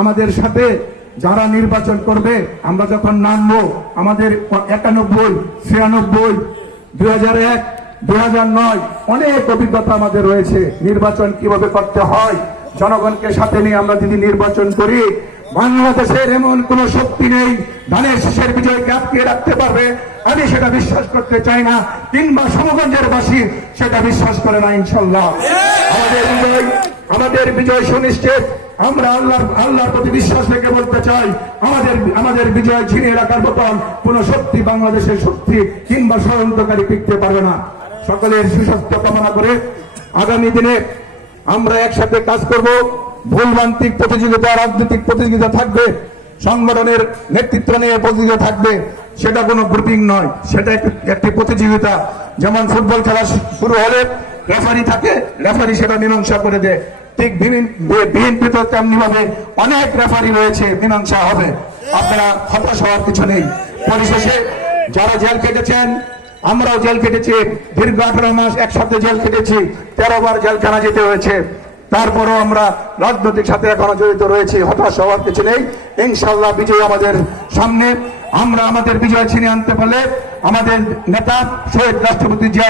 আমাদের সাথে যারা নির্বাচন করবে আমরা যখন নামবো আমাদের 91, 96, 2001, 2009 অনেক অভিজ্ঞতা আমাদের রয়েছে। নির্বাচন কিভাবে করতে হয় জনগণকে সাথে নিয়ে আমরা যদি নির্বাচন করি, বাংলাদেশের এমন কোন শক্তি নেই ধানের শীষের বিজয়কে আটকে রাখতে পারবে। আমি সেটা বিশ্বাস করতে চাই না, কিংবা সমগঞ্জের বাসী সেটা বিশ্বাস করে না। ইনশাল্লাহ আমাদের বিজয় সুনিশ্চিত। আমরা আল্লাহর প্রতি বিশ্বাস রেখে বলতে চাই, আমাদের বিজয় ছিনিয়ে রাখার মতন কোন শক্তি বাংলাদেশের শক্তি কিংবা ষড়যন্ত্রকারী টিকতে পারবে না। সকলের সুস্বাস্থ্য কামনা করে আগামী দিনে আমরা একসাথে কাজ করব। ভুলভ্রান্তিক প্রতিযোগিতা, রাজনৈতিক প্রতিযোগিতা থাকবে, সংগঠনের নেতৃত্ব নিয়ে প্রতিযোগিতা থাকবে। সেটা কোনো গ্রুপিং নয়, সেটা একটি প্রতিযোগিতা। যেমন ফুটবল খেলা শুরু হলে রেফারি থাকে, রেফারি সেটা মীমাংসা করে দেয়, ঠিক বিএনপিতে তেমনি ভাবে অনেক রেফারি রয়েছে, মীমাংসা হবে। আপনারা হতাশ হওয়ার কিছু নেই। পরিশেষে যারা জেল কেটেছেন, আমরাও জেল কেটেছি, দীর্ঘ 18 মাস একসাথে জেল কেটেছি, 13 বার জেলখানা যেতে হয়েছে। তারপরও আমরা রাজনৈতিক সাথে এখনো জড়িত রয়েছি, হতাশ হওয়ার কিছু নেই। ইনশাল্লাহ বিজয় আমাদের সামনে। আমরা আমাদের বিজয় ছিনিয়ে আনতে পারলে আমাদের নেতা শহীদ রাষ্ট্রপতি জিয়া